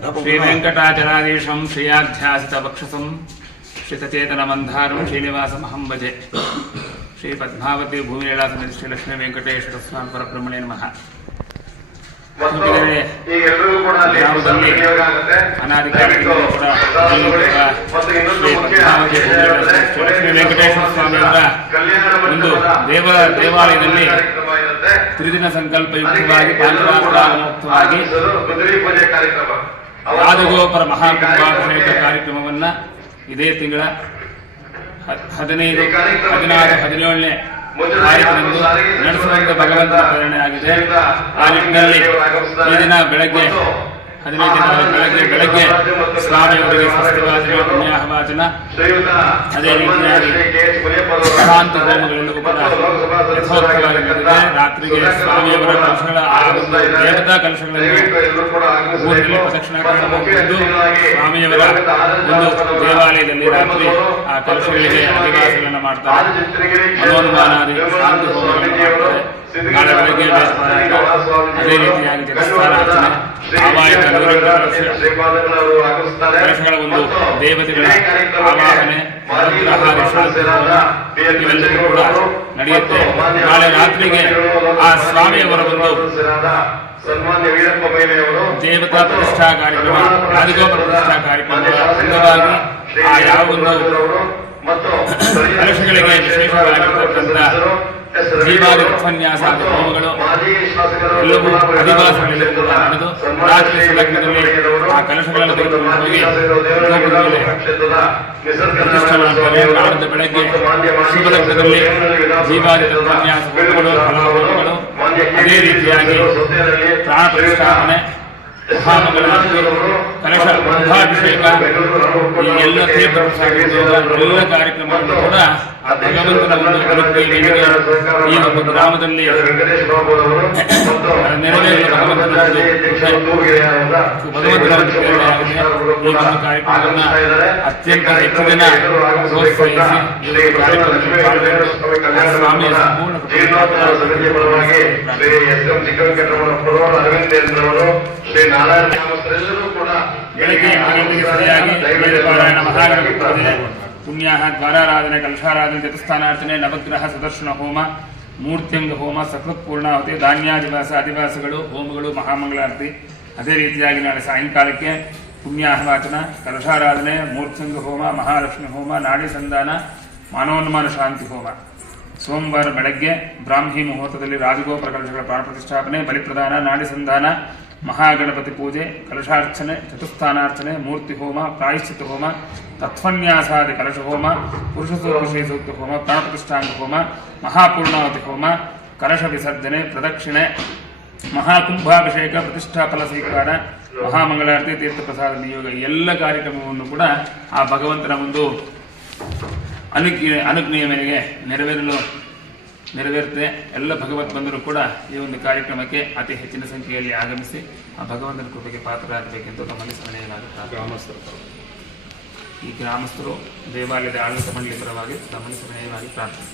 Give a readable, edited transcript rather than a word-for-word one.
ಶ್ರೀ ವೆಂಕಟಾಚಲಾಧೀಶಂ ಶ್ರೀಯಾಧ್ಯಾಸಿತ ವಕ್ಷಸಂ ಶ್ರೀತಚೇತನಮಂಧಾರಂ ಶ್ರೀನಿವಾಸಮಹಂ ಭಜೆ. ಶ್ರೀ ಪದ್ಮಾವತಿ ಭೂಮಿಲೀಲಾ ಸಮಿತಿ ಶ್ರೀ ಲಕ್ಷ್ಮೀ ವೆಂಕಟೇಶ್ವರ ಸ್ವಾಮಿ ಪರಬ್ರಹ್ಮಣೇ ನಮಃ. ಗ್ರಾಮದಲ್ಲಿ ಅನಾದಿ ಕಾಲದಿಂದಲೂ ಕೂಡ ಶ್ರೀ ಪದ್ಮಾವತಿ ಶ್ರೀ ಲಕ್ಷ್ಮೀ ವೆಂಕಟೇಶ್ವರ ಸ್ವಾಮಿಯವರ ಒಂದು ದೇವಾಲಯದಲ್ಲಿ ತ್ರಿದಿನ ಸಂಕಲ್ಪಯುಕ್ತವಾಗಿ ಪಾಂಚರಾತ್ರಾಮುಕ್ತವಾಗಿ ರಾಜಗೋಪುರ ಮಹಾಕುಂಭಾಭಿಷೇಕ ಕಾರ್ಯಕ್ರಮವನ್ನ ಇದೇ ತಿಂಗಳ 15, 16, 17ನೇ ತಾರೀಕಿನಂದು ನಡೆಸುವಂತೆ ಭಗವಂತನ ಪ್ರೇರಣೆ ಆಗಿದೆ. ಆ ನಿಟ್ಟಿನಲ್ಲಿ ಈ ದಿನ ಬೆಳಗ್ಗೆ 15ನೇ ತಾರೀಕು ಬೆಳಗ್ಗೆ ಸ್ವಾಮಿಯವರಿಗೆ ಸ್ವಸ್ತಿವಾಚನ, ಪುಣ್ಯಾಹವಾಚನ, ಅದೇ ರೀತಿಯಾಗಿ ಶಾಂತಿ ಹೋಮಗಳೆಲ್ಲವೂ ಕೂಡ ಯಥೋಕ್ತವಾಗಿ ನಡೆದಿದೆ. ರಾತ್ರಿಗೆ ಸ್ವಾಮಿಯವರ ಕಲಶಗಳ ದೇವತಾ ಕಲಶಗಳಲ್ಲಿ ಊರಿನಲ್ಲಿ ಪ್ರದಕ್ಷಿಣಾಕರಣ ಮಾಡಿದ್ದು ಸ್ವಾಮಿಯವರ ಒಂದು ದೇವಾಲಯದಲ್ಲಿ ರಾತ್ರಿ ಆ ಕಲಶಗಳಿಗೆ ಅಧಿವಾಸಗಳನ್ನು ಮಾಡ್ತಾರೆ. ಮನೋನ್ಮಾನಾದಿ ಶಾಂತಿ ಹೋಮಗಳನ್ನು ಮಾಡ್ತಾರೆ. ನಾಳೆ ಬೆಳಗ್ಗೆ ಅದೇ ರೀತಿಯಾಗಿ ಜಗಸ್ಥಾನಾರ್ಚನೆ, ಆವಾಹಿತ ಕಲಶಗಳ ಒಂದು ದೇವತೆಗಳ ಆವಾಹನೆ, ನವಗ್ರಹಾದಿ ಶಾಂತಿ ಹೋಮ ಇವೆಲ್ಲವೂ ಕೂಡ ನಡೆಯುತ್ತೆ. ನಾಳೆ ರಾತ್ರಿಗೆ ಆ ಸ್ವಾಮಿಯವರ ಒಂದು ದೇವತಾ ಪ್ರತಿಷ್ಠಾ ಕಾರ್ಯಕ್ರಮ, ರಾಜಗೋಪುರ ಪ್ರತಿಷ್ಠಾ ಕಾರ್ಯಕ್ರಮದ ಅಂಗವಾಗಿ ಆ ಯಾವ ಒಂದು ಕಲಶಗಳಿಗೆ ವಿಶೇಷವಾಗಿರತಕ್ಕಂಥ ಜೀವಾದಿ ಉಪನ್ಯಾಸ ಹೋಮಗಳು ಎಲ್ಲವೂ ಅಧಿವಾಸಗಳೆಲ್ಲವೂ ಕೂಡ ನಡೆದು ರಾತ್ರಿ ಸಂಲಗ್ನದಲ್ಲಿ ಆ ಕಲಶಗಳನ್ನು ತೆಗೆದುಕೊಂಡು ಹೋಗಿ ಪ್ರತಿಷ್ಠೆ ಮಾಡ್ತಾರೆ. ನಾಳಿದ್ದು ಬೆಳಗ್ಗೆ ಶುಭಲಗ್ನದಲ್ಲಿ ಜೀವಾದಿ ಉಪನ್ಯಾಸ ಹೋಮಗಳು, ಫಲಾಹೋಮಗಳು, ಅದೇ ರೀತಿಯಾಗಿ ಪ್ರಾಣ ಪ್ರತಿಷ್ಠಾಪನೆ, ಮಹಾಮಂಗಳಾರತಿ, ಕಲಶ ಕುಂಭಾಭಿಷೇಕ, ಈ ಎಲ್ಲ ತೀರ್ಥ ಎಲ್ಲ ಕಾರ್ಯಕ್ರಮಗಳನ್ನು ಕೂಡ ಆ ಭಗವಂತನ ಒಂದು ಅನುಗ್ರಹಕ್ಕೆ ಈ ಒಂದು ಗ್ರಾಮದಲ್ಲಿ ನೆರವೇರಿದ ಭಗವಂತನ ಒಂದು ಈ ಒಂದು ಕಾರ್ಯಕ್ರಮವನ್ನು ಅತ್ಯಂತ ಹೆಚ್ಚು ದಿನ ಪ್ರೋತ್ಸಾಹಿಸಿ ಈ ಕಾರ್ಯಕ್ರಮದಲ್ಲಿ ಸ್ವಾಮಿಯ ಸಂಪೂರ್ಣ ಬೆಳಗ್ಗೆ ಸರಿಯಾಗಿ ಪಾರಾಯಣ, ಮಹಾಗಣಪತಿ ಪೂಜೆ, ಪುಣ್ಯಾಹ, ದ್ವಾರಾರಾಧನೆ, ಕಲಶಾರಾಧನೆ, ಚತುಸ್ಥಾನಾರ್ಚನೆ, ನವಗ್ರಹ ಸುದರ್ಶನ ಹೋಮ, ಮೂರ್ತ್ಯಂಗ ಹೋಮ, ಸಕೃತ್ಪೂರ್ಣಾಹುತಿ, ಧಾನ್ಯಾಧಿವಾಸ, ಅಧಿವಾಸಗಳು, ಹೋಮಗಳು, ಮಹಾಮಂಗಳಾರತಿ. ಅದೇ ರೀತಿಯಾಗಿ ನಾಳೆ ಸಾಯಂಕಾಲಕ್ಕೆ ಪುಣ್ಯಾಹವಾಚನ, ಕಲಶಾರಾಧನೆ, ಮೂರ್ತ್ಯಂಗ ಹೋಮ, ಮಹಾಲಕ್ಷ್ಮಿ ಹೋಮ, ನಾಡಿ ಸಂಧಾನ, ಮಾನವೋನ್ಮಾನ ಶಾಂತಿ ಹೋಮ. ಸೋಮವಾರ ಬೆಳಗ್ಗೆ ಬ್ರಾಹ್ಮಿ ಮುಹೂರ್ತದಲ್ಲಿ ರಾಜಗೋಪುರ ಕಲಶಗಳ ಪ್ರಾಣ ಪ್ರತಿಷ್ಠಾಪನೆ, ಬಲಿಪ್ರದಾನ, ನಾಡಿ ಸಂಧಾನ, ಮಹಾಗಣಪತಿ ಪೂಜೆ, ಕಲಶಾರ್ಚನೆ, ಚತುಸ್ಥಾನಾರ್ಚನೆ, ಮೂರ್ತಿ ಹೋಮ, ಪ್ರಾಯಶ್ಚಿತ್ತ ಹೋಮ, ತತ್ವನ್ಯಾಸಾದಿ ಕಲಶ ಹೋಮ, ಪುರುಷ ಸೂಕ್ತ, ಶ್ರೀ ಸೂಕ್ತ ಹೋಮ, ಪ್ರಾಣ ಪ್ರತಿಷ್ಠಾಂಗ ಹೋಮ, ಮಹಾಪೂರ್ಣಾವತಿ ಹೋಮ, ಕಲಶ ವಿಸರ್ಜನೆ, ಪ್ರದಕ್ಷಿಣೆ, ಮಹಾಕುಂಭಾಭಿಷೇಕ, ಪ್ರತಿಷ್ಠಾಫಲ ಸ್ವೀಕಾರ, ಮಹಾಮಂಗಳಾರತಿ, ತೀರ್ಥ ಪ್ರಸಾದ ನಿಯೋಗ ಎಲ್ಲ ಕಾರ್ಯಕ್ರಮವನ್ನು ಕೂಡ ಆ ಭಗವಂತನ ಒಂದು ಅನುಜ್ಞೆಯ ಮೇರೆಗೆ ನೆರವೇರುತ್ತೆ. ಎಲ್ಲ ಭಗವತ್ ಬಂದರೂ ಕೂಡ ಈ ಒಂದು ಕಾರ್ಯಕ್ರಮಕ್ಕೆ ಅತಿ ಹೆಚ್ಚಿನ ಸಂಖ್ಯೆಯಲ್ಲಿ ಆಗಮಿಸಿ ಆ ಭಗವಂತನ ಕೃಪೆಗೆ ಪಾತ್ರರಾಗಬೇಕೆಂದು ತಮ್ಮಲ್ಲಿ ಸಲಹೆಯಾಗುತ್ತಾರೆ. ಈ ಗ್ರಾಮಸ್ಥರು ದೇವಾಲಯದ ಆಡಳಿತ ಮಂಡಳಿ ಪರವಾಗಿ ತಮ್ಮಲ್ಲಿ ಸಲಹೆಯಾಗಿ ಪ್ರಾರ್ಥನೆ.